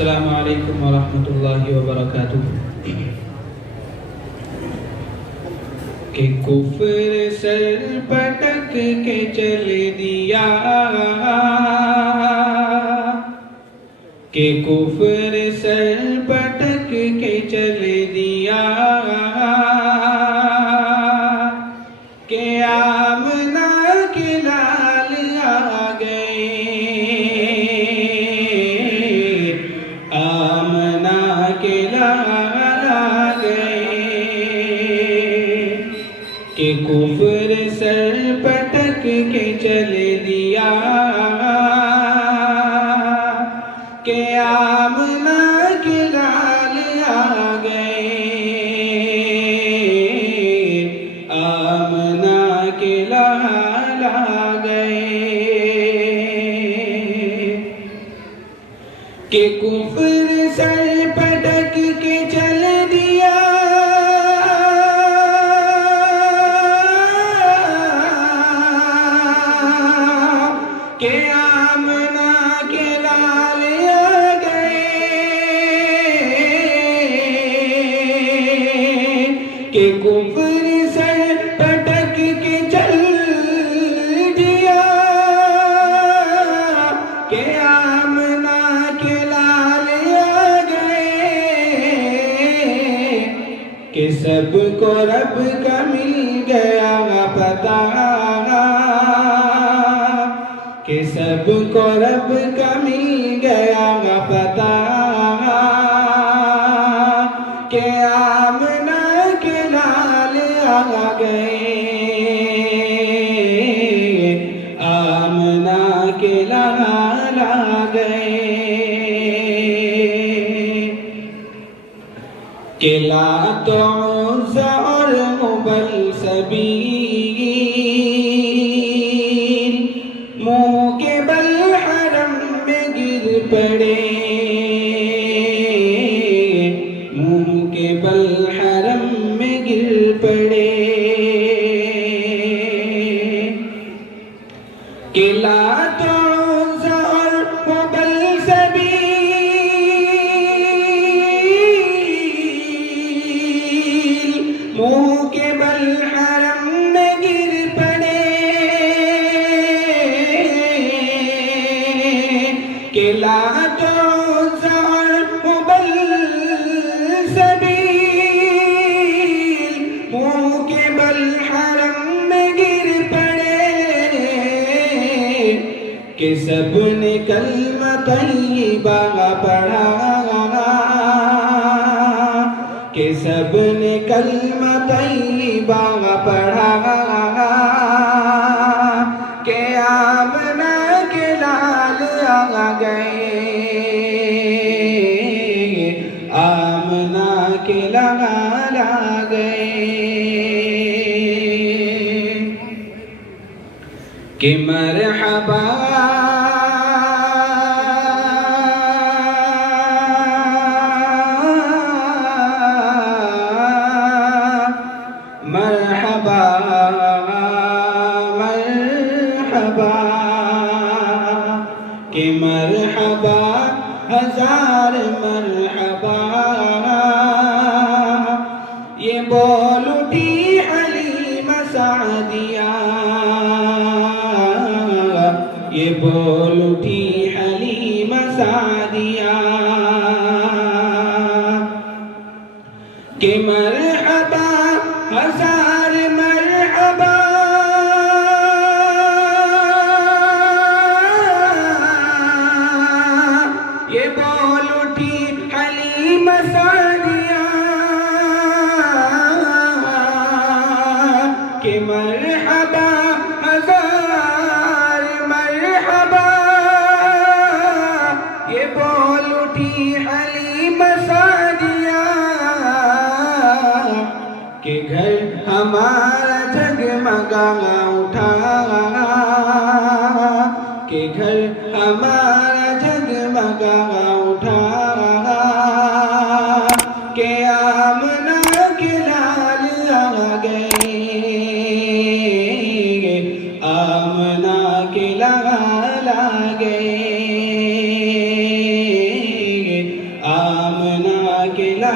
السلام علیکم ورحمۃ اللہ وبرکاتہ۔ کہ کفر سر پٹک کے چل دیا، کہ کفر سر پٹک کے چل دیا، کہ آمنہ کے لال آ گئے، آمنہ کے لال آ گئے، کہ کفر سر پٹک کے چل دیا، کہ آمنہ کے لال آ گئے، آمنہ کے لال آ گئے، کہ کفر سر پٹک کے چل دیا، کہ آمنہ کے لال آ گئے، کہ کفر سر پٹک کے چل دیا، کہ آمنہ کے لال آ گئے، کہ سب کو رب کا مل گیا پتہ، کہ سب کو رب کا مل گیا پتہ، کہ آمنہ کے لال آ گئے، آمنہ کے لال آ گئے، کہ لات و عزیٰ اور ہبل سبیل منہ کے بل حرم میں گر پڑے، منہ کے بل حرم میں گر پڑے، کہ لات و عزیٰ اور ہبل سبیل منہ کے بل حرم میں گر پڑے، کہ لات و عزیٰ اور ہبل سبیل منہ کے بل حرم میں گر پڑے، کہ سب نے کلمہ طیبہ پڑھا، کہ سب نے کلمہ طیبہ پڑھا، کہ آمنہ کے لال آ گئے، آمنہ کے لال آ گئے، کہ مرحبا مرحبا مرحبا، کہ مرحبا ہزار مرحبا، یہ بول اٹھی حلیمہ سعدیہ، یہ بول اٹھی حلیمہ سعدیہ، کہ مرحبا ہزار مرحبا، یہ بول اٹھی حلیمہ سعدیہ، کہ مرحبا ہزار مرحبا، یہ بول اٹھی حلیمہ سعدیہ، کہ گھر ہمارا جگمگا اٹھا، کہ گھر ہمارا جگمگا اٹھا، کہ آمنہ کے لال آ گئے، آمنہ کے لال آ گئے، آمنا کے لا